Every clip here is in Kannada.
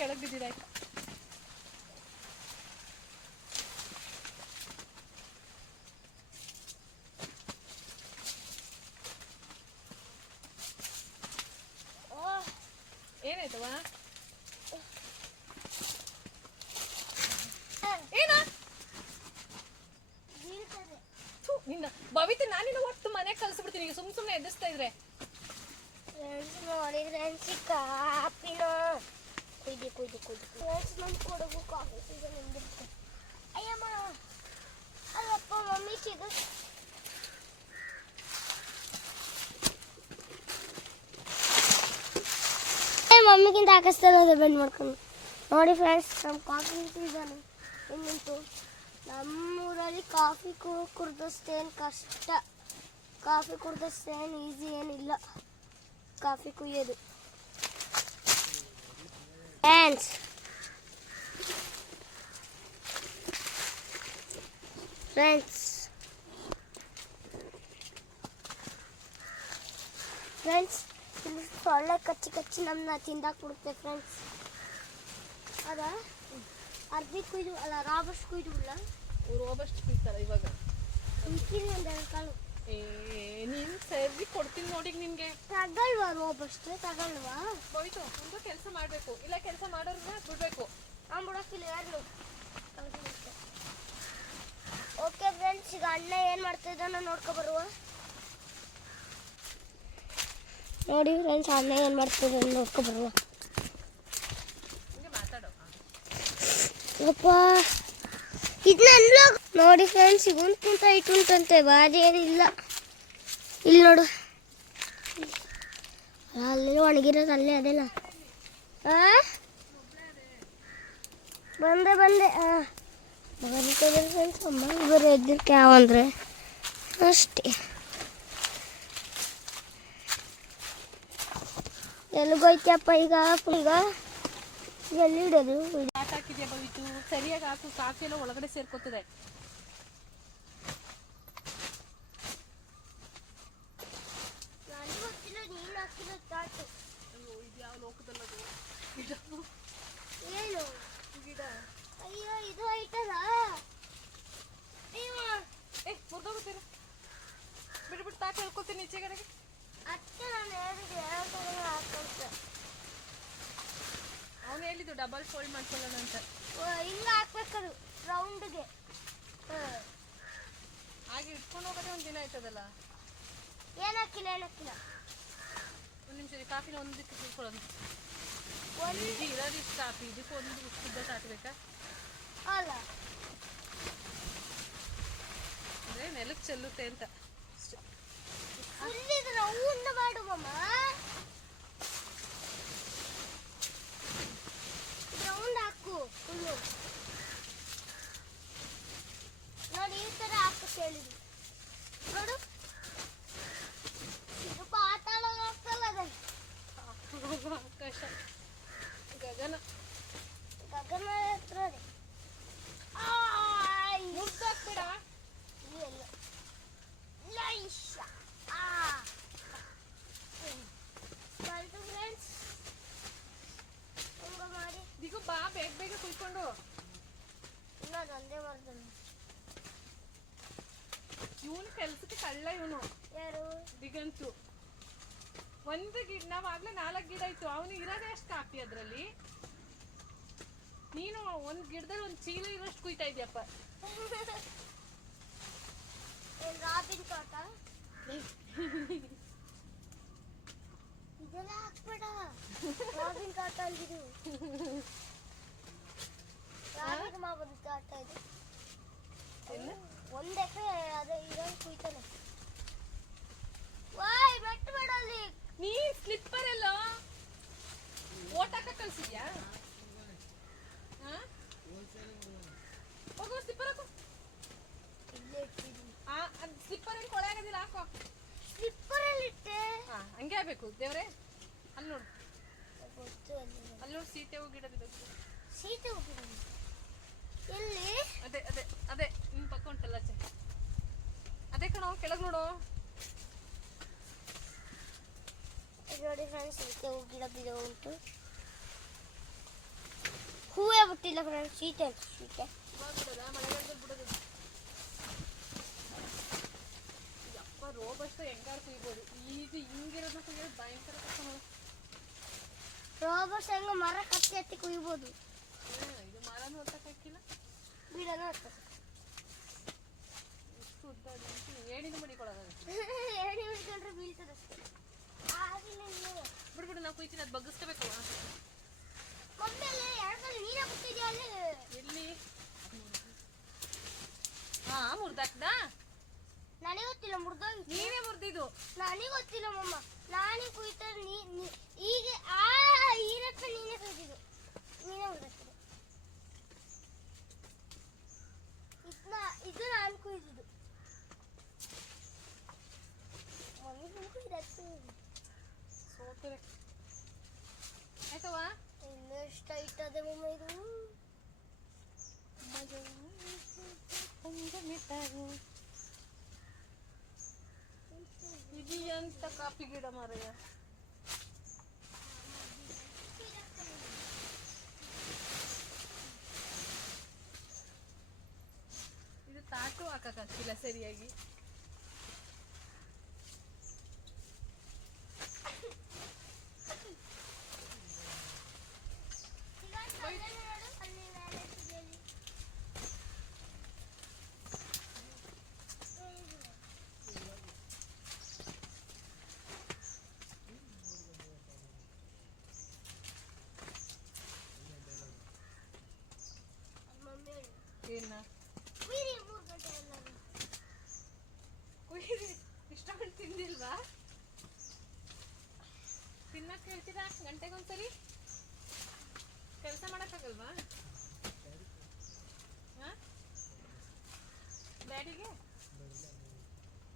ಕಡೆ ಒಂದ್ ಸ್ವಲ್ಪ ಕೆಳಗ್ ಬಿದ್ದಿದೆ ಆಯ್ತು ಓ ಏನಾಯ್ತವ ಏ, ಏನ ಬೀಳ್ತದೆ ಥು, ನಿನ್ನ ಭವಿತ ನಾನಿನ ಒಟ್ಟು ಮನೆ ಕಲ್ಸ್ಬಿಡ್ತೀನಿ ಈಗ ಸುಮ್ ಸುಮ್ನೆ ಎದುರಿಸ್ತಾ ಇದ್ರೆ ಫ್ರೆಂಡ್ಸ್ ನೋಡಿ ಫ್ರೆಂಡ್ಸ್ ಕಾಪಿನ ಕುಯ್ದು ಕುಯ್ದು ಕುಯ್ದು ಕೊಡಗು ಕಾಫಿ ಈಗ ನಿಂದಿರುತ್ತೆ ಅಯ್ಯಮ್ಮ ಅಲ್ಲಪ್ಪ ಮಮ್ಮಿ ಸಿಗ ಮಮ್ಮಿಗಿಂತ ಹಾಕಿಸ್ತಲ್ಲ ಬೆಂಡ್ ಮಾಡ್ಕೊಂಡು. ನೋಡಿ ಫ್ರೆಂಡ್ಸ್ ನಮ್ಮ ಕಾಫಿ ಸೀಸನ್ ಇನ್ನುಂಟು ನಮ್ಮೂರಲ್ಲಿ ಕಾಫಿ ಕುಡ್ದಷ್ಟೇನು ಕಷ್ಟ. ಕಾಫಿ ಕುಡ್ದಷ್ಟೇನು ಈಸಿ ಏನಿಲ್ಲ. ಕಾಫಿ ಕುಯ್ಯೋದು. ಫ್ರೆಂಡ್ಸ್ ಫ್ರೆಂಡ್ಸ್ ಫ್ರೆಂಡ್ಸ್ ಇಲ್ಲಿ ಸೊಳ್ಳೆ ಕಚ್ಚಿ ಕಚ್ಚಿ ನಮ್ಮನ್ನ ತಿಂದಾಕ್ಬಿಡುತ್ತೆ ಫ್ರೆಂಡ್ಸ್ ಅದ ಅರ್ಬಿ ಕುಯ್ದು ಅಲ್ಲ ರಾಬರ್ಸ್ ಕುಯ್ದು ಇಲ್ಲ ಅವ್ರು ಹೋಗಷ್ಟು ಕುಯ್ತಾರ ಇವಾಗ ಇಕ್ಕಿರಿ ಒಂದೆರಡು ಕಾಲು ಏ ನೀನ್ ಸರಿ ಕೊಡ್ತೀನಿ ನೋಡಿ ನಿನ್ಗೆ. ತಗಲ್ವಾ ಬಷ್ಟೇ ತಗಲ್ವಾ ಭವಿತು ಒಂದು ಕೆಲಸ ಮಾಡಬೇಕು. ಇಲ್ಲ ಕೆಲಸ ಮಾಡೋರ್ನ ಬಿಡ್ಬೇಕು. ನಾನು ಬಿಡೋಕ್ಕಿಲ್ಲ ಯಾರು ಓಕೆ ಫ್ರೆಂಡ್ಸ್ ಈಗ ಅಣ್ಣ ಏನು ಮಾಡ್ತಾ ಇದ್ದಾನ ನೋಡ್ಕೊ ಬರುವ. ನೋಡಿ ಫ್ರೆಂಡ್ಸ್ ಅಣ್ಣ ಏನು ಮಾಡ್ತಿದ್ದಾನೆ ನೋಡ್ಕೊ ಬರುವ. ಮಾತಾಡೋ. ಅಪ್ಪ ಅನ್ಲಾಕ್ ನೋಡಿ ಫ್ರೆಂಡ್ಸ್ ಈಗ ಉಂಟು ಉಂಟ ಇಟ್ಟು ಉಂಟಂತೆ ಬಾರಿ ಏನಿಲ್ಲ. ಇಲ್ಲಿ ನೋಡು. ಅಲ್ಲಿ ಒಣಗಿರೋದು ಅಲ್ಲೇ ಅದೆಲ್ಲ. ಬಂದೆ ಬಂದೆ. ಹಾಂ ಫ್ರೆಂಡ್ಸ್ ಅಮ್ಮ ಇಬ್ಬರು ಯಾವ ಯಾವಂದ್ರೆ ಅಷ್ಟೇ. ಎಲ್ಲಿಗೋಯ್ತಪ್ಪ ಈಗ? ಈಗ ಎಲ್ಲಿ ಇಡೋದು? ಆಟ ಹಾಕಿದ್ಯಾ ಭವಿತು ಸರಿಯಾಗಿ ಹಾಕು ಕಾಫಿ ಎಲ್ಲ ಒಳಗಡೆ ಸೇರ್ಕೋತದೆ. ಅಯ್ಯೋ ಇದು ಅಯ್ಯೋ ಏ ಮುರ್ದೋಗುತ್ತೀರ ಬಿಡು ಬಿಟ್ಟು ತಾಕ ಹೇಳ್ಕೊತೀನಿ ಈಚೆಗಡೆಗೆ ಅತ್ತೆ ನಾನು ಹೇಳಿದೆ ಹೇಳ್ತಾರೆ ಹಾಕೊಂತ ಅವನು ಹೇಳಿದ್ದು ಡಬಲ್ ಫೋಲ್ಡ್ ಮಾಡ್ಕೊಳ್ಳೋಣ ಅಂತ. ಹಿಂಗ ಹಾಕ್ಬೇಕದು ರೌಂಡ್ಗೆ ಹಾಗೆ ಇಟ್ಕೊಂಡು ಹೋಗೋದೇ ಒಂದು ದಿನ ಆಯ್ತದಲ್ಲ? ಏನಕ್ಕಿಲ್ಲ ಏನಕ್ಕಿಲ್ಲ ಒಂದು ನಿಮಿಷ ಕಾಫಿನ ಒಂದಕ್ಕೆ ತಿಳ್ಕೊಳ್ಳೋದು ಒಂದು ಇದು ಇರೋದು ಕಾಫಿ ಇದಕ್ಕೆ ಒಂದು ಉದ್ದ ಹಾಕ್ಬೇಕಾ ಅಲ್ಲ. ಅಂದರೆ ನೆಲಕ್ಕೆ ಚೆಲ್ಲುತ್ತೆ ಅಂತ. ರೌಂಡ್ ಮಾಡುವಮ್ಮ ರೌಂಡ್ ಹಾಕು ಫುಲ್ಲು ನೋಡಿ ಈ ಥರ ಹಾಕು ಹೇಳಿದ್ರು ನೋಡು ಇದು ಪಾತಾಳ ಹೋಗ್ತಲ್ಲ ಅದನ್ನ ಆಕಾಶ ಗಗನ ಗಗನ ಹತ್ರ ರೀ. ಆಯ್. ಮುರ್ದಾಕ್ಬೇಡ ಇಲ್ಲ. ಲೈಶ. ಆ. ಬಂತು friends. ಹಿಂಗ ಮಾಡಿ ದಿಗು ಬಾ ಬೇಗ ಬೇಗ ಕುಯ್ಕೊಂಡು ಇಲ್ಲ ಒಂದೇ ಮಾಡ್ತಾನೆ ಇವನು ಕಳ್ಳ ಇವನು. ಯಾರು? ದಿಗಂತು. ಒಂದು ಗಿಡ ನಾವಾಗ್ಲೇ ನಾಲ್ಕು ಗಿಡ ಇತ್ತು. ಅವನು ಇರೋದೇ ಅಷ್ಟು ಕಾಪಿ ಅದರಲ್ಲಿ. ನೀನು ಒಂದು ಗಿಡದಲ್ಲಿ ಒಂದು ಚೀಲ ಇರೋಷ್ಟು ಕುಯ್ತಾ ಇದೆಯಪ್ಪ. ರಾಬಿನ್ ತೋಟ? ಇದೆಲ್ಲ ಹಾಕ್ಬೇಡ. ರಾಬಿನ್ ತೋಟ ಅಂದಿದ್ದು. ರಾಬಿನ್ ಮಾಡ್ಬೋದು ತೋಟ ಇದು. ಎಲ್ಲ? ಒಂದ್ ಎಕರೆ ಕುಯ್ತಾನೆ. ವಾಯ್ ಬೆಟ್ಟ ಅಲ್ಲಿ ನೀ ಸ್ಲಿಪ್ಪರ್ ಎಲ್ಲ ಓಟ ಹಾಕ ಕಳ್ಸಿದ್ಯಾ? ಹಾ? ಹೋಗು ಸ್ಲಿಪ್ಪರ್ ಹಾಕು. ಆ ಸ್ಲಿಪ್ಪರ್ ಏನು ಕೊಳೆ ಆಗೋದಿಲ್ಲ ಹಾಕೋ. ಸ್ಲಿಪ್ಪರ್ ಅಲ್ಲಿ ಇಟ್ಟೆ. ಹಾ ಹಂಗೆ ಆಗ್ಬೇಕು ದೇವ್ರೆ. ಅಲ್ಲಿ ನೋಡು. ಅಲ್ಲೂ ಅಲ್ಲಿ ನೋಡು. ಸೀತೆ ಹೂ ಗಿಡ ಸೀತೆ ಹೋಗಿದ್ದೀನಿ ಎಲ್ಲಿ? ಅದೇ ಅದೇ ಅದೇ ನಿನ್ ಪಕ್ಕ ಉಂಟಲ್ಲ ಆಚೆ ಅದೇ ಕಣೋ ಕೆಳಗೆ ನೋಡು. ನೋಡಿ ಫ್ರೆಂಡ್ಸ್ ಇದಕ್ಕೆ ಗಿಡ ಬಿಡೋ ಉಂಟು. ಹೂವೇ ಬಿಟ್ಟಿಲ್ಲ ಫ್ರೆಂಡ್ಸ್ ಶೀತೆ ಶೀತೆ. ಯಪ್ಪ ರೋಬಸ್ಟ್ ಹೆಂಗಾರು ಕುಯ್ಬೋದು ಈಗ ಹಿಂಗಿರೋದನ್ನ ಕುಯ್ಯೋದು ಭಯಂಕರ ಕಷ್ಟ ರೋಬಸ್ ಹೆಂಗ ಮರ ಕತ್ತಿ ಹತ್ತಿ ಕುಯ್ಬೋದು. ಇದು ಮರನೂ ಹೊತ್ತಕ್ಕಾಗಿಲ್ಲ ಗಿಡನೂ ಹತ್ತದ. ಇಷ್ಟು ಉದ್ದ ಏಣಿನ ಬೀಳ್ತದೆ. ಆಗಿಲ್ಲ ಇನ್ನು. ಬಿಡ್ಬಿಡು ನಾವು ಕುಯ್ತೀನಿ ಅದು ಬಗ್ಗಿಸ್ಕೋಬೇಕು. ಎಲ್ಲಿ? ಹಾ ಮುರ್ದಾಕ್ದ ನನಗೆ ಗೊತ್ತಿಲ್ಲ ಮುರ್ದೋಗಿ ನೀವೇ ಮುರ್ದಿದ್ದು. ನನಗೆ ಗೊತ್ತಿಲ್ಲ ಮಮ್ಮ. ನಾನೇ ಕುಯ್ತಾರೆ ನೀ ನೀ- ಈಗ ಆ ಈರಪ್ಪ ನೀನೇ ಕುಯ್ದಿದ್ದು ನೀನೇ ಮುರ್ದಾಕಿದ್ದು ಇದನ್ನ ಇದು ನಾನು ಕುಯ್ದಿದ್ದು ಮಮ್ಮಿ ಕುಯ್ದತ್ತು ಸೋತರೆ ಆಯ್ತವಾ ಇನ್ನು ಎಷ್ಟು ಐಟದೆ ಮಮ್ಮ ಇದು ಇದು ಎಂತ ಕಾಫಿ ಗಿಡ ಮರಯ್ಯ ಇದು ತಾಟು ಹಾಕಕ್ಕಾಗ್ತಿಲ್ಲ ಸರಿಯಾಗಿ. ಏನ ಕುಯ್ರಿ ಇಷ್ಟೊಂದು ತಿಂದಿಲ್ವಾ? ತಿನ್ನಕ್ ಹೇಳ್ತೀರಾ? ಗಂಟೆಗೊಂದ್ಸರಿ? ಕೆಲಸ ಮಾಡಕ್ಕಾಗಲ್ವಾ? ಹಾ? ಡ್ಯಾಡಿಗೆ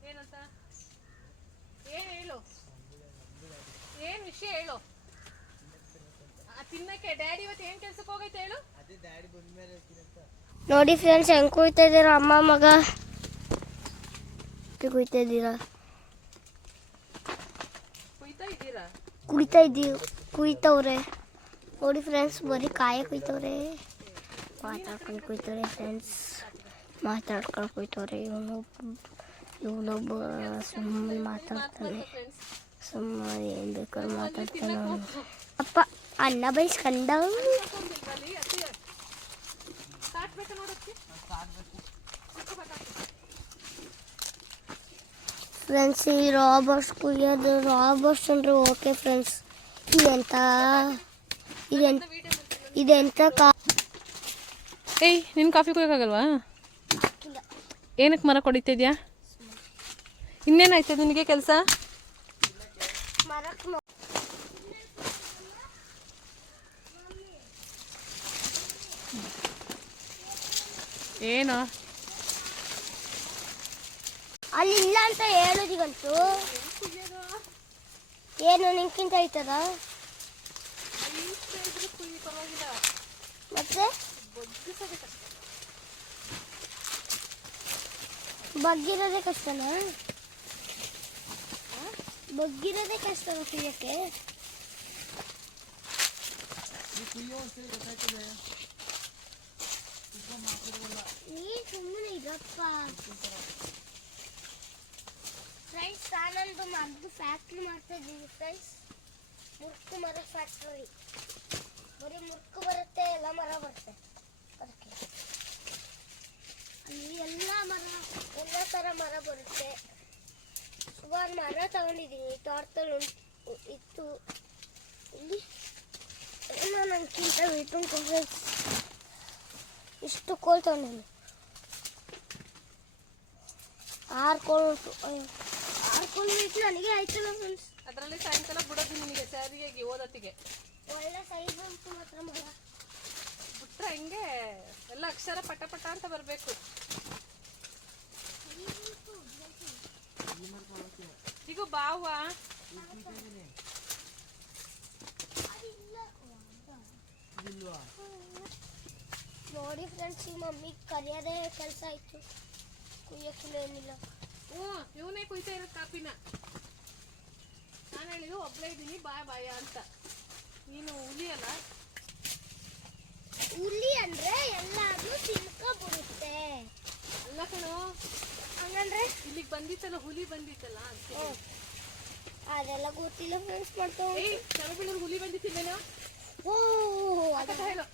ಏನಂತ? ಏನು ಹೇಳು? ಏನ್ ವಿಷಯ ಹೇಳು? ಆ, ತಿನ್ನಕ್ಕೆ. ಡ್ಯಾಡಿ ಇವತ್ತು ಏನ್ ಕೆಲ್ಸಕ್ಕೆ ಹೋಗೈತೆ ಹೇಳು? ನೋಡಿ ಫ್ರೆಂಡ್ಸ್ ಹೆಂಗ್ ಕುಯ್ತಾ ಇದ್ದೀರಾ ಅಮ್ಮ ಮಗ ಕುಯ್ತಾ ಇದ್ದೀರಾ ಕುಯ್ತಾ ಇದ್ದೀರಾ ಕುಯ್ತಾ ಇದ್ದೀವಿ ಕುಯ್ತವ್ರೆ ನೋಡಿ ಫ್ರೆಂಡ್ಸ್ ಬರೀ ಕಾಯ ಕುಯ್ತವ್ರೆ ಮಾತಾಡ್ಕೊಂಡು ಕುಯ್ತವ್ರೆ ಫ್ರೆಂಡ್ಸ್ ಮಾತಾಡ್ಕೊಂಡು ಕುಯ್ತವ್ರೆ ಇವನು ಇವನೊಬ್ಬ ಸುಮ್ಮನೆ ಮಾತಾಡ್ತಾನೆ ಫ್ರೆಂಡ್ಸ್ ಸುಮ್ಮನೆ ಏನು ಬೇಕಾದ್ರೆ ಮಾತಾಡ್ತಾನೆ ಅವನು ಅಪ್ಪ ಅನ್ನ ಬೈಸ್ಕೊಂಡ ಅಲ್ಲಿ ಅತಿ ಸಾಕ್ಬೇಕಾ ನೋಡಕ್ಕೆ ಫ್ರೆಂಡ್ಸ್ ಈ ರಾಬರ್ಸ್ ಕುಯ್ಯೋದು ರಾಬರ್ಸ್ ಅಂದ್ರೆ ಓಕೆ ಫ್ರೆಂಡ್ಸ್ ಇದೆಂತ? ಇದೆಂತ? ಇದೆಂತ ಕಾ ಏಯ್, ನಿನ್ ಕಾಫಿ ಕುಡಿಯೋಕ್ಕಾಗಲ್ವಾ ಏನಕ್ಕೆ ಮರ ಕೊಡಿತಿದ್ಯಾ? ಇನ್ನೇನಾಯ್ತು ನಿನಗೆ ಕೆಲಸ? ಏನು? ಅಲ್ಲಿ ಇಲ್ಲ ಅಂತ ಹೇಳೋದಿಗಂತೂ ಏನು ನಿಂಕಿಂತ ಐತದ ಮತ್ತೆ? ಬಗ್ಗಿರೋದೇ ಕಷ್ಟನಾ? ಬಗ್ಗಿರೋದೇ ಕಷ್ಟನ ಕುಯ್ಯಕ್ಕೆ? ನೀ ಸುಮ್ಮನೆ ಇರಪ್ಪ. ಫ್ರೆಂಡ್ಸ್ ನಾನೊಂದು ಮದ್ದು ಫ್ಯಾಕ್ಟ್ರಿ ಮಾಡ್ತಾ ಇದ್ದೀವಿ ಫ್ರೆಂಡ್ಸ್ ಮುರ್ಕು ಮರ ಫ್ಯಾಕ್ಟ್ರಿ ಬರೀ ಮುರ್ಕು ಬರುತ್ತೆ, ಎಲ್ಲ ಮರ ಬರುತ್ತೆ. ಅದಕ್ಕೆ. ಅಲ್ಲಿ ಎಲ್ಲ ಮರ, ಎಲ್ಲ ಥರ ಮರ ಬರುತ್ತೆ. ಸುಮಾರು ಮರ ತಗೊಂಡಿದ್ದೀನಿ ತೋಟದಲ್ಲಿ ಇತ್ತು. ಇಲ್ಲಿ? ಏನೋ ನನಗಿಂತ ವಿಟುಂಕು ಇಷ್ಟು ಕೋಲ್ ತಗೊಂಡಿದ್ದೀನಿ. ಆರು ಕೋಲ್ ಉಂಟು. ಅಯ್ಯೋ. ಆರು ಕೋಲ್ ನನಗೆ ಆಯ್ತಲ್ಲ ಫ್ರೆಂಡ್ಸ್ ಅದರಲ್ಲಿ ಸಾಯಂಕಾಲ ಬಿಡೋದು ನಿಮಗೆ ಸರಿಯಾಗಿ ಓದೋತ್ತಿಗೆ. ಒಳ್ಳೆ ಸೈಜ್ ಉಂಟು ಮಾತ್ರ ಮರ ಬಿಟ್ರೆ ಹಿಂಗೆ? ಎಲ್ಲ ಅಕ್ಷರ ಪಟ ಪಟ ಅಂತ ಬರಬೇಕು. ಈಗ ಬಾವ ನೋಡಿ ಫ್ರೆಂಡ್ಸ್ ಈ ಮಮ್ಮಿ ಕರಿಯೋದೇ ಕೆಲಸ ಆಯ್ತು. ಕುಯ್ಯಕ್ಕಿಲ್ಲ ಏನಿಲ್ಲ. ಹ್ಞೂ ಇವನೇ ಕುಯ್ತಾ ಇರೋದು ಕಾಪಿನ ನಾನು ಹೇಳಿದ್ದು ಒಬ್ಬಳೇ ಇದ್ದೀನಿ ಬಾಯ ಬಾಯ ಅಂತ. ನೀನು ಹುಲಿ ಅಲ್ಲ? ಹುಲಿ ಅಂದ್ರೆ ಎಲ್ಲಾದ್ರೂ ತಿನ್ಕೊಬಿಡುತ್ತೆ. ಅಲ್ಲ ಕಣೋ. ಹಂಗಂದ್ರೆ? ಇಲ್ಲಿಗೆ ಬಂದಿತ್ತಲ್ಲ ಹುಲಿ ಬಂದಿತ್ತಲ್ಲ ಅಂತ. ಅದೆಲ್ಲ ಗೊತ್ತಿಲ್ಲ ಫ್ರೆಂಡ್ಸ್ ಮಾಡ್ತಾ ಏಯ್ ಸರಬಿಳೂರು ಹುಲಿ ಬಂದಿತ್ತಿಲ್ಲೇನೋ ಓ ಅದಕ್ಕೆ ಹೇಳು.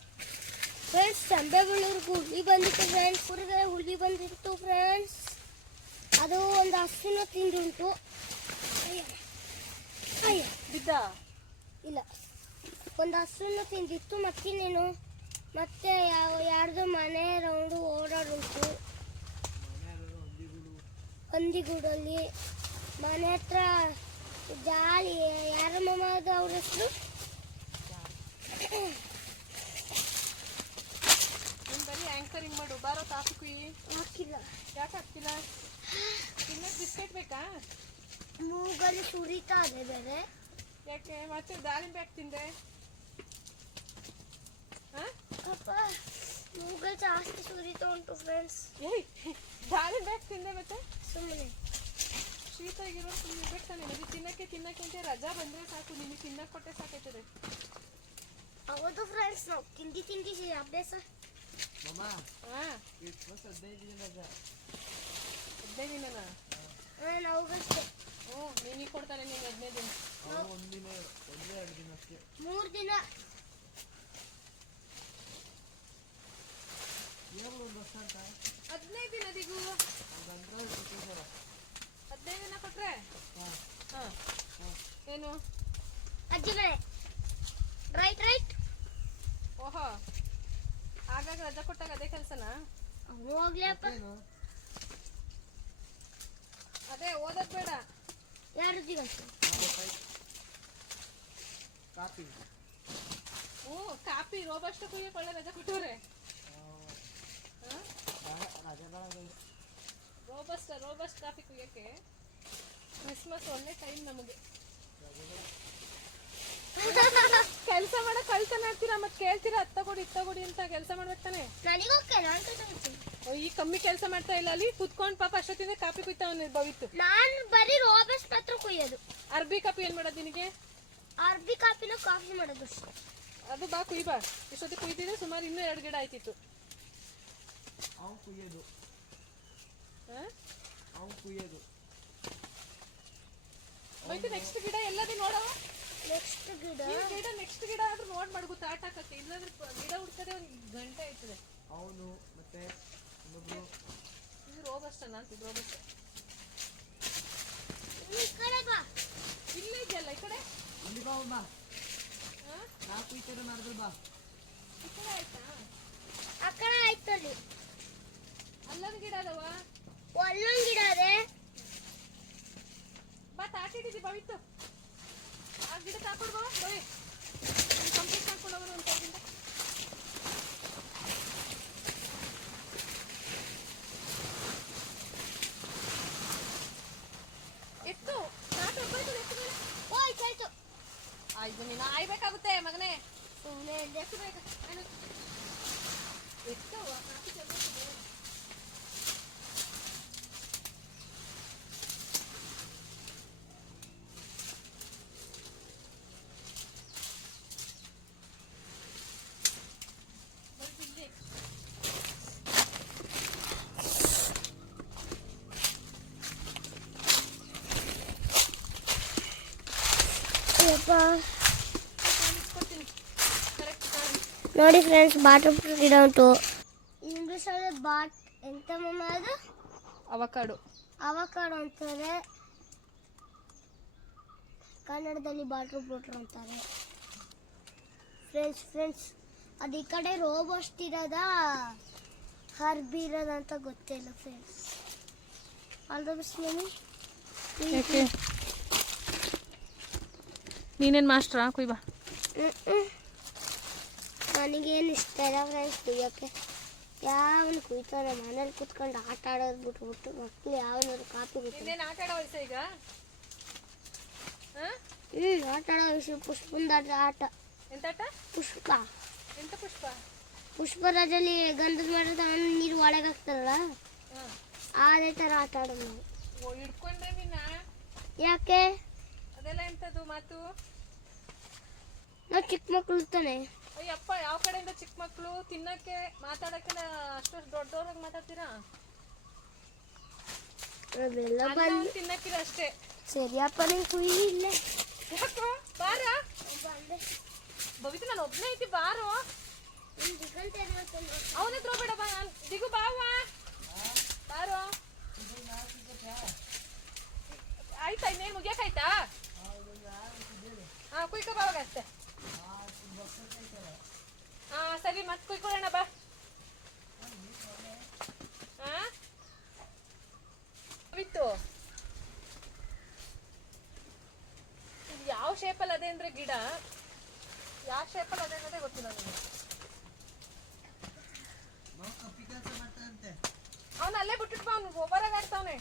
ಫ್ರೆಂಡ್ಸ್ ಸಂಬೆಬೆಳ್ಳೂರ್ಗೆ ಹುಲಿ ಬಂದಿತ್ತು ಫ್ರೆಂಡ್ಸ್ ಊರಿಗೆ ಹುಲಿ ಬಂದಿತ್ತು ಫ್ರೆಂಡ್ಸ್ ಅದು ಒಂದು ಹಸುನ ತಿಂದುಂಟು. ಬಿದ್ದ? ಇಲ್ಲ. ಒಂದು ಹಸುನ ತಿಂದಿತ್ತು ಮತ್ತಿನ್ನೇನು? ಮತ್ತೆ ಯಾವ ಯಾರ್ದು ಮನೆ ರೌಂಡು ಓಡಾಡುಂಟು. ಹಂದಿಗೂಡಲ್ಲಿ. ಮನೆ ಹತ್ರ ಜಾಲಿ ಯಾರ ಮಮ್ಮದ ಅವ್ರ ಹೆಸರು? ಆ್ಯಂಕರಿಂಗ್ ಮಾಡು. ಬಾರೋ ಕುಯ್ಯಿ ಹಾಕಿಲ್ಲ. ಯಾಕೆ ಹಾಕ್ತಿಲ್ಲ? ತಿನ್ನಕ್ಕೆ ಬಿಸ್ಕೆಟ್ ಬೇಕಾ? ಮೂಗಲ್ಲಿ ಸುರಿತಾ ಇದೆ ಬೇರೆ. ಯಾಕೆ? ಮತ್ತೆ ದಾಳಿಂಬೆ ಯಾಕೆ ತಿಂದೆ? ಹಾಂ? ಅಪ್ಪ ಮೂಗಲ್ಲಿ ಜಾಸ್ತಿ ಸುರಿತಾ ಉಂಟು ಫ್ರೆಂಡ್ಸ್ ಏಯ್ ದಾಳಿಂಬೆ ಯಾಕೆ ತಿಂದೆ ಮತ್ತೆ? ಸುಮ್ಮನೆ ಶೀತ ಆಗಿರೋ ಸುಮ್ಮನೆ ಬೇಕು ತಾನೆ. ನಿಮಗೆ ತಿನ್ನಕ್ಕೆ ತಿನ್ನಕ್ಕೆ ಅಂತ ರಜಾ ಬಂದರೆ ಸಾಕು. ನಿಮಗೆ ತಿನ್ನಕ್ಕೆ ಕೊಟ್ಟೆ ಸಾಕೈತದೆ ಹೌದು ಫ್ರೆಂಡ್ಸ್ ನಾವು ತಿಂಡಿ ತಿಂಡಿ ಅಭ್ಯಾಸ ಹದಿನೈದು ದಿನನಾ ನಾವು ಅಷ್ಟೇ ಹ್ಞೂ ನಿನಗೆ ಕೊಡ್ತಾನೆ ನಿಂಗೆ ಹದಿನೈದು ದಿನ. ಒಂದಿನ ಒಂದೇ ಎರಡು ದಿನ ಅಷ್ಟೇ ಮೂರು ದಿನ. ಏನು ವರ್ಷ ಅಂತ? ಹದಿನೈದು ದಿನದಿಗೂ. ಹದಿನೈದು ದಿನ ಕೊಟ್ರೆ? ಹಾಂ. ಹಾಂ. ಏನು? ಅಜ್ಜಿ ಮನೆ ರೈಟ್ ರೈಟ್. ಓಹೋ. ಆಗಾಗ ರಜಾ ಕೊಟ್ಟಾಗ ಅದೇ ಕೆಲಸನಾ ಹೋಗ್ಲಪ್ಪ ಏನು ಅದೇ ಓದೋದು ಬೇಡ ಯಾರು ದಿನ ಕಾಪಿ ಹ್ಞೂ ಕಾಪಿ ರೋಬಸ್ಟ್ ಕುಯ್ಯಕ್ಕೆ ಒಳ್ಳೆ ರಜಾ ಕೊಟ್ಟವ್ರೆ ಹಾಂ ರಜೆ ಬೇಡ ರೋಬಸ್ಟ್ ರೋಬಸ್ಟ್ ಕಾಫಿ ಕುಯ್ಯಕ್ಕೆ ಕ್ರಿಸ್ಮಸ್ ಒಳ್ಳೆ ಟೈಮ್ ನಮಗೆ ಕೆಲಸ ಮಾಡಕ್ ಕಳ್ತನ ಮಾಡ್ತೀರಾ ಮತ್ತೆ ಕೇಳ್ತೀರಾ ಅತ್ತ ಕೊಡಿ ಇತ್ತ ಕೊಡಿ ಅಂತ ಕೆಲಸ ಮಾಡ್ಬೇಕು ತಾನೆ? ನನಗೋಕೆ ನಾನು ತಗೊಂಡ್ತೀನಿ ಓ, ಈ ಕಮ್ಮಿ ಕೆಲಸ ಮಾಡ್ತಾ ಇಲ್ಲ ಅಲ್ಲಿ? ಕುತ್ಕೊಂಡ್ ಪಾಪ ಅಷ್ಟೊತ್ತಿಂದ ಕಾಪಿ ಕುಯ್ತಾವನ್ ಭವಿತ್ತು. ನಾನು ಬರೀ ರೋಬಸ್ ಮಾತ್ರ ಕುಯ್ಯೋದು. ಅರ್ಬಿ ಕಾಪಿ ಏನ್ ಮಾಡೋದು ನಿನಗೆ? ಅರ್ಬಿ ಕಾಪಿನ ಕಾಫಿ ಮಾಡೋದು ಅಷ್ಟೇ. ಅದು ಬಾ ಕುಯ್ ಬಾ. ಇಷ್ಟೊತ್ತಿ ಕುಯ್ದಿದ್ರೆ ಸುಮಾರು ಇನ್ನೂ ಎರಡು ಗಿಡ ಆಯ್ತಿತ್ತು. ಅವ್ನು ಕುಯ್ಯೋದು. ಹಾಂ ಅವ್ನು ಕುಯ್ಯೋದು. ಹೋಯ್ತು ನೆಕ್ಸ್ಟ್ ಗಿಡ ಎಲ್ಲದಿ ನೋಡವ. ನೆಕ್ಸ್ಟ್ ಗಿಡ. ಈ ಗಿಡ ನೆಕ್ಸ್ಟ್ ಗಿಡ ಆದ್ರೂ ನೋಡ್ ಮಾಡ್ಗು ತಾಟ್ ಹಾಕತ್ತೆ ಇಲ್ಲಾಂದ್ರೆ ಪ- ಗಿಡ ಹುಡ್ಕದೆ ಒಂದು ಗಂಟೆ ಆಯ್ತದೆ. ಅವನು ಮತ್ತೆ ಇನ್ನೊಬ್ರು. ಇದು ರೋಬಸ್ಟ್ ಅನ್ನ ಅಂತಿದ್ದು ರೋಬಸ್ಟ್. ಈ ಕಡೆ ಬಾ. ಇಲ್ಲೇ ಇದೆಯಲ್ಲ ಈ ಕಡೆ? ಇಲ್ಲಿ ಬಾ ಅವ್ನು ಬಾ. ಹಾ ಈ ಕಡೆ ಮಾಡಿದ್ರು ಬಾ. ಈ ಕಡೆ ಆಯ್ತಾ? ಆ ಕಡೆ ಆಯ್ತು ಅಲ್ಲಿ. ಅಲ್ಲೊಂದು ಗಿಡ ಅದಾವ? ಅಲ್ಲೊಂದು ಗಿಡ ಅದೇ. ಬಾ ತಾಟಿಡಿದಿ ಬವಿತ್ತು ಆ ಗಿಡ ತಾಕೊಡ್ ಬಾ ಬವಿ ಕಂಪ್ಲೀಟ್ ಮಾಡ್ಕೊಂಡು ಹೋಗೋಣ ಹೋಯ್ತು, ಆಯ್ತು. ಆಯ್ತು ನೀನು ಆಯ್ಬೇಕಾಗುತ್ತೆ ಮಗನೇ. ಸುಮ್ಮನೆ ಎತ್ತು ಬೇಕು ಏನು ಎತ್ತು ಆ ಕಾಫಿ ಚೆಲ್ಲೋದು. ಬರ್ರಿ ಇಲ್ಲಿ. ಯಪ್ಪ ನಾನು ಇಟ್ಕೊಡ್ತೀನಿ ಕರೆಕ್ಟ್ ಕಾಣಿ ನೋಡಿ ಫ್ರೆಂಡ್ಸ್ ಬಾಟರ್ ಫ್ರೂಟ್ ಗಿಡ ಉಂಟು ಇಂಗ್ಲೀಷಲ್ಲಿ ಬಾಟ್ ಎಂತ ಮಮ್ಮ ಅದು? ಅವಕಾಡು ಅವಕಾಡು ಅಂತಾರೆ. ಕನ್ನಡದಲ್ಲಿ ಬಾಟರ್ ಫ್ರೂಟ್ ಅಂತಾರೆ. ಫ್ರೆಂಡ್ಸ್ ಫ್ರೆಂಡ್ಸ್ ಅದು ಈ ಕಡೆ ರೋಬಸ್ಟ್ ಇರೋದ? ಹರ್ಬಿ ಇರೋದಂತ ಗೊತ್ತಿಲ್ಲ friends all the best mummy. ನೀನೇನು ಮಾಸ್ಟ್ರಾ? ಕುಯ್ಬಾ ನನಗೇನು ಇಷ್ಟ ಇಲ್ಲ ಫ್ರೆಂಡ್ಸ್ ಕುಯ್ಯೋಕ್ಕೆ ಯಾವನು ಕುಯ್ತಾರೆ? ಮನೇಲಿ ಕುತ್ಕೊಂಡು ಆಟ ಆಡೋದು ಬಿಟ್ಬಿಟ್ಟು ಮಕ್ಕಳು ಯಾವನಾದ್ರು ಕಾಪಿ ಈಗ? ಹ್ಞೂ ಆಟ ಆಡೋ ವಿಷಯ. ಪುಷ್ಪಂದ ಆಟ. ಆಟ? ಪುಷ್ಪ. ಎಂತ ಪುಷ್ಪ? ಪುಷ್ಪರಾಜಲ್ಲಿ ಗಂಧದ ಮರ ತಗೊಂಡು ನೀರು ಒಳಗೆ ಹಾಕ್ತಾರಲ್ಲ. ಅದೇ ಥರ ಆಟ ಆಡೋದು ನಾವು. ಯಾಕೆ? ಅದೆಲ್ಲ ಎಂತದು ಮಾತು? ನಾವು ಚಿಕ್ಕ ಮಕ್ಕಳು ತಾನೆ. ಅಯ್ಯಪ್ಪ ಯಾವ ಕಡೆಯಿಂದ ಚಿಕ್ಕ ಮಕ್ಕಳು ತಿನ್ನಕ್ಕೆ ಮಾತಾಡಕ್ಕೆ ಅಷ್ಟು ದೊಡ್ಡವ್ರಾಗಿ ಮಾತಾಡ್ತೀರಾ? ಅನ್ನ ಬಂದು ಒಂದ್ ತಿನ್ನಕ್ಕಿಲ್ಲ ಅಷ್ಟೇ. ಸರಿಯಪ್ಪ ನಂಗೆ ಕುಯ್ಯಿ ಇಲ್ಲ. ಯಾಕೋ? ಬಾರ? ಭವಿತ ನಾನು ಒಬ್ನೇ ಐತಿ ಬಾರೋ. ಅವನ ಹತ್ರ ಬೇಡ ಬಾ. ನಾನು ದಿಗು ಬಾವ ಬಾರೋ. ಆಯ್ತಾ. ಇನ್ನೇನು ಮುಗಿಯಕಾಯ್ತಾ ಹಾ ಕುಯ್ಕೊ ಬಾವಾಗ ಅಷ್ಟೇ. ಹಾ ಸರಿ ಮತ್ತೆ ಕುಯ್ಕೊಳ್ಳೋಣ ಬಾ. ಹಾ ಬಿತ್ತು ಇದು ಯಾವ ಶೇಪಲ್ಲಿ ಅದೇ ಅಂದರೆ ಗಿಡ? ಯಾವ ಶೇಪಲ್ಲಿ ಅದೇ ಅನ್ನೋದೇ ಗೊತ್ತಿಲ್ಲ ನನಗೆ. ಅವನು ಅಲ್ಲೇ ಬಿಟ್ಬಿಟ್ಟು ಬಾ ಅವನು ಓವರಾಗಿ ಆಡ್ತಾವನೆ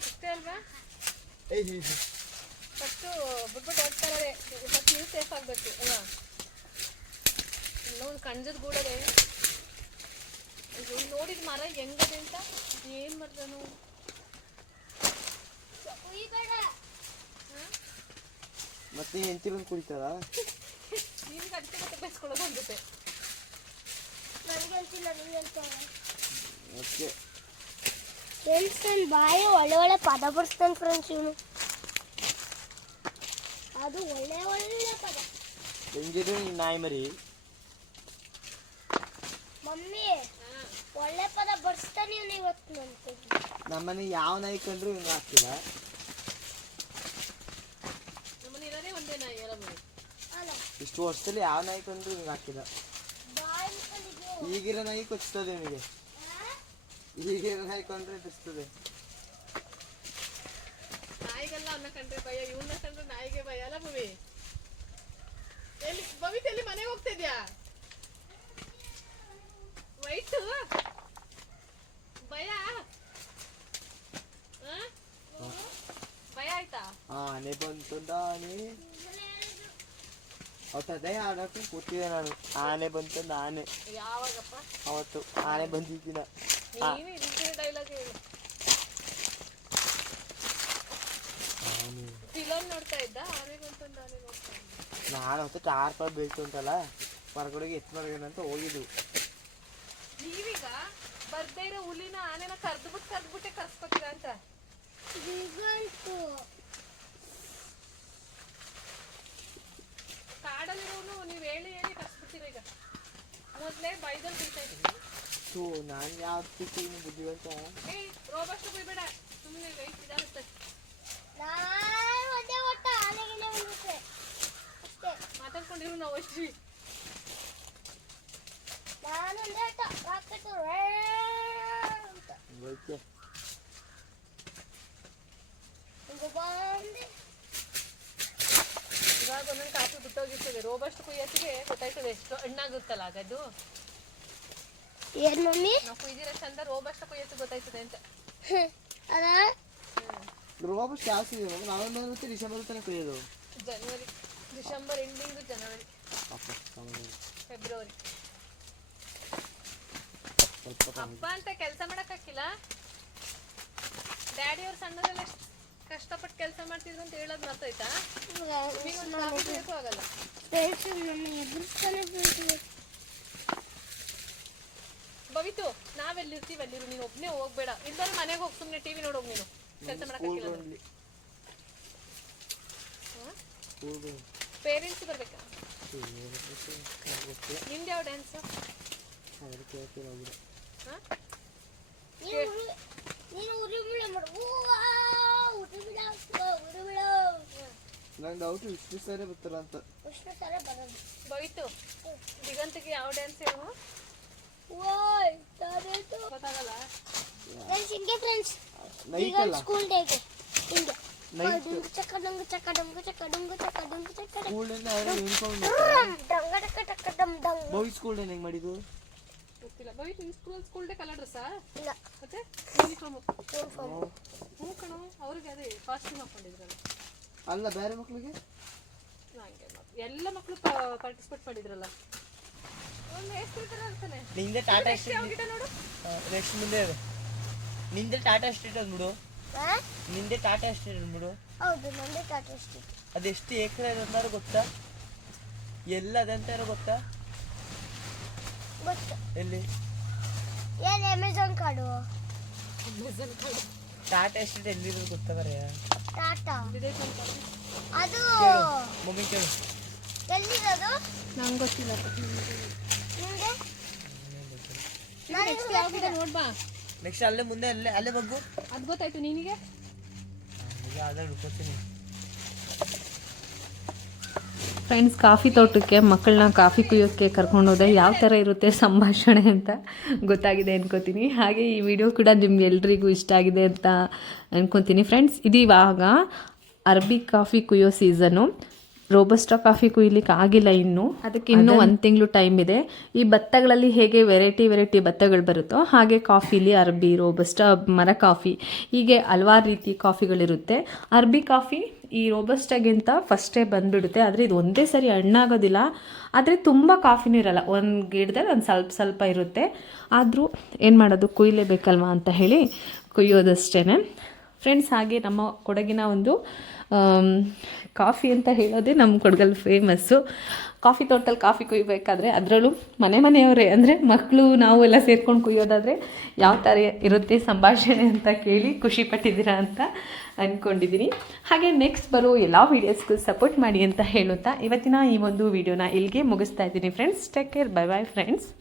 ಅಷ್ಟೇ ಅಲ್ವಾ ಏಯ್ ಫಸ್ಟು ಬಿಟ್ಬಿಟ್ಟು ಓಡ್ತಾರೆ ಫಸ್ಟ್ ನೀವು ಸೇಫ್ ಆಗಬೇಕು ಅಲ್ವಾ? ಇನ್ನೊಂದು ಕಣ್ಜದ ಗೂಡದೆ ಇವ್ನು ನೋಡಿದ ಮರ ಹೆಂಗದೆ ಅಂತ ಏನು ಮಾಡ್ದನು ಮತ್ತೆ ಕುಡಿತಾರ ನಿನ್ಗೆ ಮತ್ತೆ ಬೇಯಿಸ್ಕೊಳ್ಳೋದು ಅನ್ಸುತ್ತೆ ಓಕೆ. ಬಾಯಿ ಒಳ್ಳೆ ಒಳ್ಳೆ ಪದ ಬರ್ಸ್ತಾನೆ ಫ್ರೆಂಡ್ಸ್ ಇವನು. ಅದು ಒಳ್ಳೆ ಒಳ್ಳೆ ಪದ. ಹೆಂಗಿದ್ರು ನೀನ್ ನಾಯಿ ಮರಿ ಮಮ್ಮಿ ಒಳ್ಳೆ ಪದ ಬರ್ಸ್ತಾನೆ ಇವನು ಇವತ್ತು ನನ್ನ ಕೈಗೆ. ನಮ್ಮನೆ ಯಾವ ನಾಯಿ ಕಂಡ್ರು ಹಿಂಗೆ ಆಗ್ತಿಲ್ಲ ನಮ್ಮನೆ ಇರೋದೇ ಒಂದೇ ನಾಯಿ ಎಲ್ಲ ಮರಿ ಅಲ್ಲ ಇಷ್ಟು ವರ್ಷದಲ್ಲಿ ಯಾವ ನಾಯಿ ಕಂಡ್ರು ಹಿಂಗೆ ಆಗ್ತಿಲ್ಲ ಬಾಯಿ ಈಗಿರೋ ನಾಯಿ ಕೊಚ್ತದೆ ನಿಮಗೆ? ಈಗಿರೋ ನಾಯಿ ಕಂಡ್ರೆ ಬಿಸ್ತದೆ ನಾಯಿಗೆಲ್ಲ ಅನ್ನ ಕಂಡ್ರೆ ಭಯ ಇವನ್ನ ಕಂಡ್ರೆ ನಾಯಿಗೆ ಭಯ ಅಲ್ಲ ಭವಿ ಎಲ್ಲಿ ಭವಿತ್ ಎಲ್ಲಿ ಮನೆಗೆ ಹೋಗ್ತಾ ಇದ್ಯಾ? ವೈಟ್? ಭಯ? ಆ? ಭಯ ಆಯ್ತಾ? ಆನೆ ಬಂತು ಆನೆ ಅವತ್ತು ಅದೇ ಆಡಕ್ಕೆ ಕೂತಿದ್ದೆ ನಾನು. ಆನೆ ಬಂತು ಆನೆ ಯಾವಾಗಪ್ಪ? ಅವತ್ತು ಆನೆ ಬಂದಿದ್ದಿನ ಆ. ನೀನು ಇಂಜಿನ ಡೈಲಾಗ್ ಹೇಳು. ನೋಡ್ತಾ ಇದ್ದ? ನೋಡ್ತಾ ನಾನು ಹೊತ್ತು ಟಾರ್ಪಲ್ ಬೀಳ್ತು ಅಂತಲ್ಲ ಹೊರಗಡೆಗೆ ಎತ್ ಮರಗಣ ಅಂತ ಹೋಗಿದ್ವು. ನೀವೀಗ ಬರ್ದೇ ಇರೋ ಹುಲಿನ ಆನೆನ ಕರ್ದ್ಬಿಟ್ಟು ಕರ್ದ್ಬಿಟ್ಟೆ ಕರ್ಸ್ಕೊತೀರ ಅಂತ? ಕಾಡಲ್ಲಿರೋನು ನೀವು ಹೇಳಿ ಹೇಳಿ ಕರ್ಸ್ಬಿಡ್ತೀರ ಈಗ? ಮೊದಲೇ ಬೈದಲ್ಲಿ ಬೀಳ್ತಾ ಇದ್ದೀವಿ ಸೊ ನಾನು ಯಾವ ತಿಂತೀನಿ ಬುದ್ಧಿವಂತ? ಏಯ್ ರೋಬಸ್ಟ್ ಬೈಬೇಡ. ಸುಮ್ಮನೆ ವೆಯ್ಟ್ ಇದಾಗುತ್ತೆ ನಾನು ಒಂದೇ ಒಟ್ಟ ಆನೆಗಿನ ಬಂದಿದ್ದೆ ಅಷ್ಟೇ ಮಾತಾಡ್ಕೊಂಡಿರು ನಾವು ನಾನು ರಾಕೆಟ್ ಅಂತ. ಬಂದೆ. ಇವಾಗ ಒಂದೊಂದು ಕಾಸು ಬಿಟ್ಟೋಗಿರ್ತದೆ. ರೋಬಸ್ಟ್ ಕುಯ್ಯತ್ತಿಗೆ ಗೊತ್ತಾಯ್ತದೆ ಎಷ್ಟು ಹಣ್ಣಾಗುತ್ತಲ್ಲ ಆಗದು ಏನ್ ಮಮ್ಮಿ? ನಾವು ಕುಯ್ದಿರೋ ಚಂದ ರೋಬಸ್ಟ್ ಕುಯ್ಯತ್ತು ಗೊತ್ತಾಯ್ತದೆ ಅಂತ. ಅದ? ರೋಬಸ್ಟ್ ಯಾವ ಸೀಸನ್ ನವೆಂಬರ್ ಮತ್ತೆ ಡಿಸೆಂಬರ್ ತನಕ ಕುಯ್ಯೋದು. ಜನವರಿ. ಡಿಸೆಂಬರ್ ಎಂಡಿಂಗು ಜನವರಿ. ಫೆಬ್ರವರಿ. ಅಪ್ಪ ಅಂತ ಕೆಲಸ ಮಾಡಕ್ಕಾಗಿಲ್ಲ ಡ್ಯಾಡಿ ಅವ್ರ ಸಣ್ಣದೆಲ್ಲ ಎಷ್ಟ್ ಕಷ್ಟಪಟ್ಟು ಕೆಲಸ ಮಾಡ್ತಿದ್ರು ಅಂತ ಹೇಳೋದು ಬೇಕು ಆಗಲ್ಲ. ಬವಿತು ನಾವೆಲ್ಲಿರ್ತೀವಿ ಅಲ್ಲಿರು ನೀನು ಒಬ್ಬನೇ ಹೋಗ್ಬೇಡ. ಇಲ್ದಾರ ಮನೆಗೆ ಹೋಗಿ ಸುಮ್ಮನೆ ಟಿವಿ ನೋಡೋಗ್ ನೀನು. ಕೆಲಸ ಮಾಡಕ್ಕಾಗಿಲ್ಲ ಪೇರೆಂಟ್ಸ್ ಬರ್ಬೇಕಾ? ನಿಮ್ದು ಯಾವ ಡ್ಯಾನ್ಸ್ ಅವರು ಕೇಳ್ತಿಲ್ಲ ಉರಿಬಿಳ ನಂಗೆ ಡೌಟ್ ಇಷ್ಟು ಸರಿ ಬರ್ತಾರ ಅಂತ. ಎಷ್ಟು ಸಾರಿ ಬರೋದು. ಬೈತು? ದಿಗಂತಿಗೆ ಯಾವ ಡ್ಯಾನ್ಸ್ ಹೇಳು ಓಯ್ ತಾರೇತು ಗೊತ್ತಾಗಲ್ಲ. ಫ್ರೆಂಡ್ಸ್ ಹಿಂಗೆ ಫ್ರೆಂಡ್ಸ್ ಸ್ಕೂಲ್ ಡೇಗೆ ಹಿಂಗೆ. ಬಾಯ್ ಸ್ಕೂಲ್ ಹೆಂಗೆ ಮಾಡಿದ್ದು? ಗೊತ್ತಿಲ್ಲ. ಸ್ಕೂಲ್ ಸ್ಕೂಲ್ ಡೇ ಕಲರ್ ಡ್ರೆಸ್ಸಾ ಇಲ್ಲ. ಮತ್ತೆ ಯೂನಿಫಾರ್ಮ್ ಯೂನಿಫಾರ್ಮ್ ಹ್ಞೂ ಕಣೋ. ಅವ್ರಿಗೆ ಅದೇ ಕಾಸ್ಟ್ಯೂಮ್ ಹಾಕೊಂಡಿದ್ರಲ್ಲ. ಅಲ್ಲ ಬೇರೆ ಮಕ್ಕಳಿಗೆ ಎಲ್ಲ ಮಕ್ಕಳು ಪಾರ್ಟಿಸಿಪೇಟ್ ಮಾಡಿದ್ರಲ್ಲ. ನಿಂದೆ ಟಾಟಾ ಸ್ಟ್ರೀಟ್ ನೋಡು. ನೆಕ್ಸ್ಟ್ ಮುಂದೆ ಇದೆ. ನಿಂದೆ ಟಾಟಾ ಸ್ಟ್ರೀಟ್ ಅಂದ್ಬಿಡು ನಿಂದೆ ಟಾಟಾ ಎಸ್ಟೇಟ್ ಬಿಡು ಹೌದು ನಂದೇ ಟಾಟಾ ಎಸ್ಟೇಟ್ ಅದೆಷ್ಟು ಎಕರೆ ಅಂತಾರು ಗೊತ್ತಾ? ಎಲ್ಲ ಅದಂತಾರು ಗೊತ್ತಾ? ಗೊತ್ತಾ. ಎಲ್ಲಿ? ಏನು ಅಮೆಝಾನ್ ಕಾರ್ಡು ಅಮೆಝಾನ್ ಕಾರ್ಡು ಟಾಟಾ ಎಲ್ಲಿ ಎಲ್ಲಿರೋದು ಗೊತ್ತಾ ಬರೆಯ ಟಾಟಾ? ಅದು ಮಮ್ಮಿ ಕೇಳು. ಎಲ್ಲಿರೋದು ನಂಗೆ ಗೊತ್ತಿಲ್ಲ. ನಿಮಗೆ ನೆಕ್ಸ್ಟ್ ಯಾವ ನೋಡ್ ನೋಡ್ಬಾ. ನೆಕ್ಸ್ಟ್ ಅಲ್ಲೇ ಮುಂದೆ ಅಲ್ಲೇ ಅಲ್ಲೇ ಬಗ್ಗು. ಅದು ಗೊತ್ತಾಯ್ತು ನಿನಗೆ? ಈಗ ಅದೇ ಹುಡ್ಕೋತೀನಿ. ಫ್ರೆಂಡ್ಸ್ ಕಾಫಿ ತೋಟಕ್ಕೆ ಮಕ್ಕಳನ್ನ ಕಾಫಿ ಕುಯ್ಯೋಕ್ಕೆ ಕರ್ಕೊಂಡು ಹೋದೆ ಯಾವ ಥರ ಇರುತ್ತೆ ಸಂಭಾಷಣೆ ಅಂತ ಗೊತ್ತಾಗಿದೆ ಅನ್ಕೋತೀನಿ. ಹಾಗೆ ಈ ವಿಡಿಯೋ ಕೂಡ ನಿಮ್ಗೆ ಎಲ್ರಿಗೂ ಇಷ್ಟ ಆಗಿದೆ ಅಂತ ಅನ್ಕೊತೀನಿ. ಫ್ರೆಂಡ್ಸ್ ಇದು ಇವಾಗ ಅರಬಿ ಕಾಫಿ ಕುಯ್ಯೋ ಸೀಸನು ರೋಬಸ್ಟಾ ಕಾಫಿ ಕುಯ್ಲಿಕ್ಕೆ ಆಗಿಲ್ಲ ಇನ್ನು. ಅದಕ್ಕೆ ಇನ್ನೂ ಒಂದು ತಿಂಗಳು ಟೈಮ್ ಇದೆ. ಈ ಭತ್ತಗಳಲ್ಲಿ ಹೇಗೆ ವೆರೈಟಿ ವೆರೈಟಿ ಭತ್ತಗಳು ಬರುತ್ತೋ ಹಾಗೆ ಕಾಫಿಲಿ ಅರ್ಬಿ ರೋಬಸ್ಟಾ ಮರ ಕಾಫಿ ಹೀಗೆ ಹಲವಾರು ರೀತಿ ಕಾಫಿಗಳಿರುತ್ತೆ. ಅರ್ಬಿ ಕಾಫಿ ಈ ರೋಬಸ್ಟಾಗಿಂತ ಫಸ್ಟೇ ಬಂದುಬಿಡುತ್ತೆ. ಆದರೆ ಇದು ಒಂದೇ ಸರಿ ಹಣ್ಣಾಗೋದಿಲ್ಲ. ಆದರೆ ತುಂಬ ಕಾಫಿನೂ ಇರಲ್ಲ. ಒಂದು ಗಿಡದಲ್ಲಿ ಒಂದು ಸ್ವಲ್ಪ ಸ್ವಲ್ಪ ಇರುತ್ತೆ. ಆದರೂ ಏನು ಮಾಡೋದು? ಕುಯ್ಲೇಬೇಕಲ್ವಾ ಅಂತ ಹೇಳಿ ಕುಯ್ಯೋದಷ್ಟೇ ಫ್ರೆಂಡ್ಸ್ ಹಾಗೆ ನಮ್ಮ ಕೊಡಗಿನ ಒಂದು ಕಾಫಿ ಅಂತ ಹೇಳೋದೇ ನಮ್ಮ ಕೊಡಗಲ್ಲಿ ಫೇಮಸ್ಸು ಕಾಫಿ ತೋಟದಲ್ಲಿ ಕಾಫಿ ಕುಯ್ಯಬೇಕಾದ್ರೆ ಅದರಲ್ಲೂ ಮನೆ ಮನೆಯವರೇ, ಅಂದರೆ ಮಕ್ಕಳು ನಾವು ಎಲ್ಲ ಸೇರ್ಕೊಂಡು ಕುಯ್ಯೋದಾದರೆ ಯಾವ ಥರ ಇರುತ್ತೆ ಸಂಭಾಷಣೆ ಅಂತ ಕೇಳಿ ಖುಷಿ ಪಟ್ಟಿದ್ದೀರಾ ಅಂತ ಅಂದ್ಕೊಂಡಿದ್ದೀನಿ ಹಾಗೆ ನೆಕ್ಸ್ಟ್ ಬರೋ ಎಲ್ಲ ವೀಡಿಯೋಸ್ಗೂ ಸಪೋರ್ಟ್ ಮಾಡಿ ಅಂತ ಹೇಳುತ್ತಾ ಇವತ್ತಿನ ಈ ಒಂದು ವಿಡಿಯೋನ ಇಲ್ಲಿಗೆ ಮುಗಿಸ್ತಾ ಇದ್ದೀನಿ friends take care bye bye friends